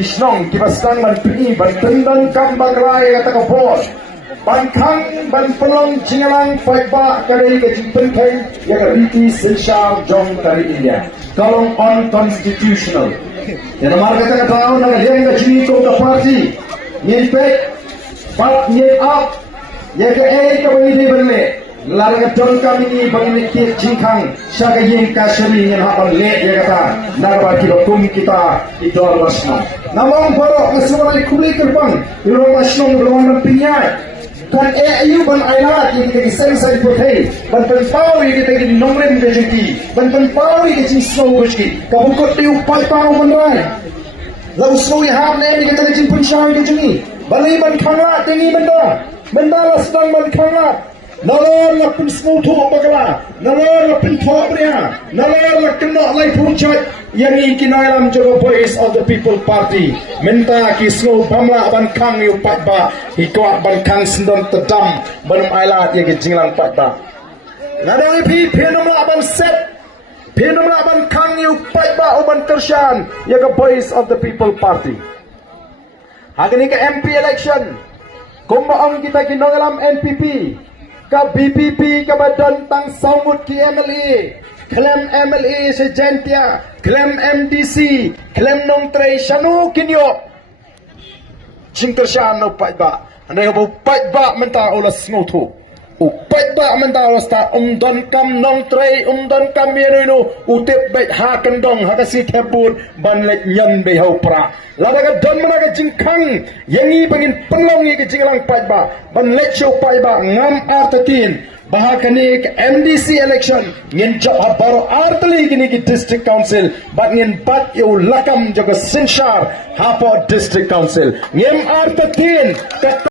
Kisnong kibaskan ban pri ban tendang kam bagrai kata kapol ban khang ban Pynlong jingalang Paitbah kali ke jimpen ya ke British Shah jong dari India kalong unconstitutional yang nomor kata tahu nak liang ke sini tu ke parti nyepek pat nyep up ya ke ke bagi berne larang dong kami ni bagi ni jingkang syaga yin kasuri yang hafal le ya kata nak bagi hukum kita di Dorbar namang baru semua kulit terbang di rumah Shah belum pinyai kan ayu ban ailat yang kita sen putih ban penpau yang kita nomrem bejuti ban penpau yang kita snow bejuti kamu kau tiu Paitbah bandai lalu snow yang hab ni kita jemput Shah yang juni balai ban khangla tinggi benda lah sedang ban khangla nalar la pun snow tu bagala nalar la pun thok bria nalar la kena lai puncak yang ikinailam jaga voice of the people party minta ki snow bamla ban khang yu Paitbah hikwa ban khang sendon tedam ban ailat ye jinglang Paitbah ngadang ipi phenomla ban set phenomla ban khang yu Paitbah ban kershan ye voice of the people party hari ni ke MP election kumbaong kita kinongalam NPP ka BPP ka badan tang saumut ki MLA klaim MLA sejentia klaim MDC klaim nong tre shanu kinyo jingkershan no Paitbah andai ho Paitbah menta olas ngotu Paitbah menta olas ta don kam nong tre don kam yenuno utip bet ha kendong ha kasi tebur ban lek nyan be ho pra laga don mana ka jingkang yangi bangin Pynlong ye ke jinglang Paitbah ban lek show Paitbah ngam artatin bahakani ke MDC election ngin job baru artali gini ke district council bat ngin bat eu lakam jaga sinshar hapo district council ngem artatin